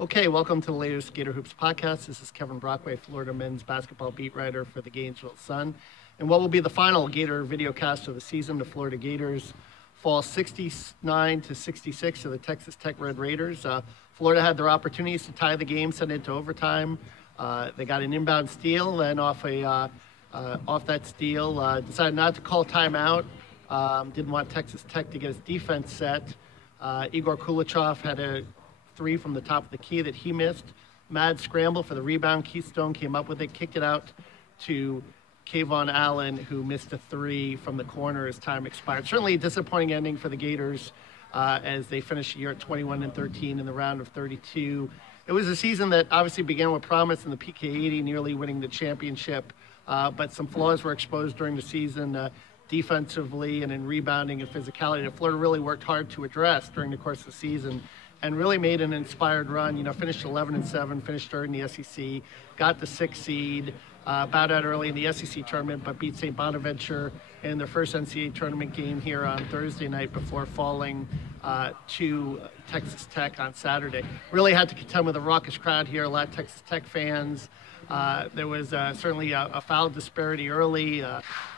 Okay, welcome to the latest Gator Hoops podcast. This is Kevin Brockway, Florida men's basketball beat writer for the Gainesville Sun. And what will be the final Gator videocast of the season, the Florida Gators fall 69-66 to the Texas Tech Red Raiders. Florida had their opportunities to tie the game, send it to overtime. They got an inbound steal, then off that steal, decided not to call timeout. Didn't want Texas Tech to get his defense set. Igor Kulichov had a three from the top of the key that he missed. Mad scramble for the rebound. Keystone came up with it, kicked it out to Kayvon Allen, who missed a three from the corner as time expired. Certainly a disappointing ending for the Gators as they finished the year at 21-13 in the round of 32. It was a season that obviously began with promise in the PK80, nearly winning the championship, but some flaws were exposed during the season defensively and in rebounding and physicality that Florida really worked hard to address during the course of the season, and really made an inspired run. Finished 11-7, finished third in the SEC, got the 6th seed, bowed out early in the SEC tournament, but beat St. Bonaventure in their first NCAA tournament game here on Thursday night before falling to Texas Tech on Saturday. Really had to contend with a raucous crowd here, a lot of Texas Tech fans. There was certainly a foul disparity early.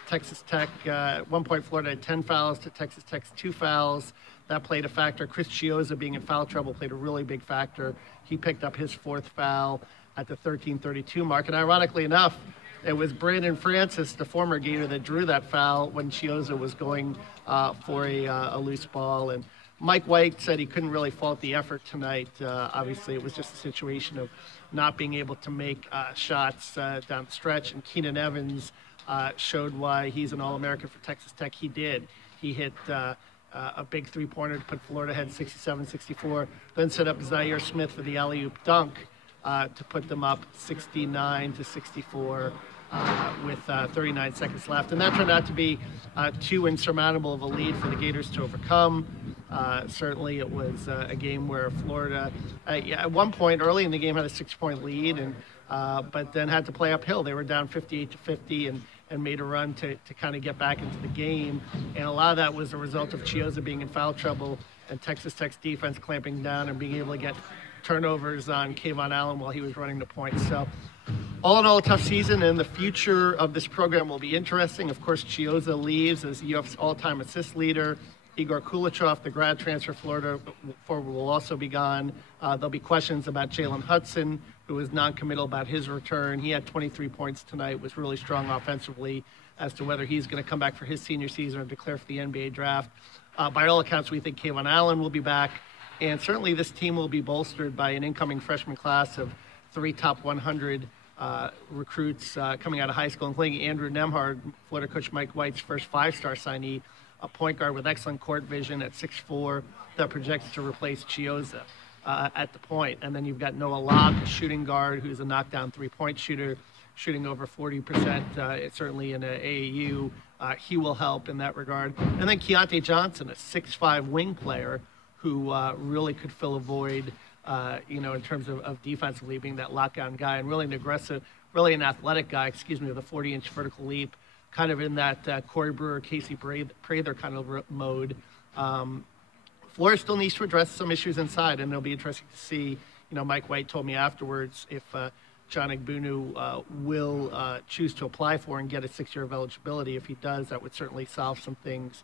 Texas Tech, at one point Florida had 10 fouls to Texas Tech's 2 fouls. That played a factor. Chris Chiozza being in foul trouble played a really big factor. He picked up his 4th foul at the 13:32 mark. And ironically enough, it was Brandon Francis, the former Gator, that drew that foul when Chiozza was going for a loose ball. And Mike White said he couldn't really fault the effort tonight. Obviously, it was just a situation of not being able to make shots down the stretch. And Keenan Evans showed why he's an All-American for Texas Tech. He did. He hit a big three-pointer to put Florida ahead 67-64, then set up Zaire Smith for the alley-oop dunk to put them up 69-64 with 39 seconds left. And that turned out to be too insurmountable of a lead for the Gators to overcome. Certainly it was a game where Florida, at one point early in the game, had a 6-point lead, and but then had to play uphill. They were down 58-50 and made a run to kind of get back into the game. And a lot of that was a result of Chiozza being in foul trouble and Texas Tech's defense clamping down and being able to get turnovers on Kayvon Allen while he was running the point. So all in all, a tough season, and the future of this program will be interesting. Of course, Chiozza leaves as the UF's all-time assist leader. Igor Kulichov, the grad transfer Florida forward, will also be gone. There'll be questions about Jalen Hudson, who was non-committal about his return. He had 23 points tonight, was really strong offensively, as to whether he's going to come back for his senior season or declare for the NBA draft. By all accounts, we think Kayvon Allen will be back, and certainly this team will be bolstered by an incoming freshman class of 3 top 100 recruits coming out of high school, including Andrew Nemhard, Florida coach Mike White's first 5-star signee, a point guard with excellent court vision at 6'4", that projects to replace Chiozza at the point. And then you've got Noah Locke, a shooting guard, who's a knockdown 3-point shooter, shooting over 40%, certainly in AAU. He will help in that regard. And then Keontae Johnson, a 6'5" wing player who really could fill a void, in terms of defensively being that lockdown guy, and really an aggressive, really an athletic guy, with a 40-inch vertical leap, kind of in that Corey Brewer, Casey Prather kind of mode. Florida still needs to address some issues inside, and it'll be interesting to see. Mike White told me afterwards if John Igbunu will choose to apply for and get a 6-year of eligibility. If he does, that would certainly solve some things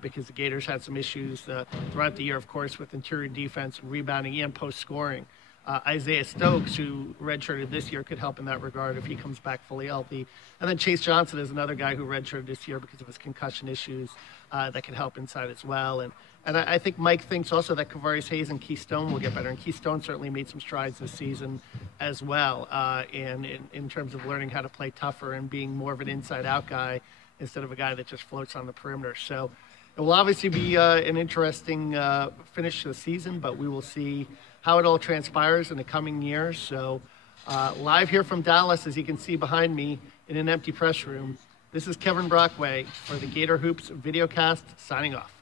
because the Gators had some issues throughout the year, of course, with interior defense and rebounding and post-scoring. Isaiah Stokes, who redshirted this year, could help in that regard if he comes back fully healthy. And then Chase Johnson is another guy who redshirted this year because of his concussion issues that can help inside as well. And I think Mike thinks also that Kavarius Hayes and Keystone will get better. And Keystone certainly made some strides this season as well, and in terms of learning how to play tougher and being more of an inside-out guy instead of a guy that just floats on the perimeter. So it will obviously be an interesting finish to the season, but we will see how it all transpires in the coming years. So live here from Dallas, as you can see behind me in an empty press room, this is Kevin Brockway for the Gator Hoops videocast, signing off.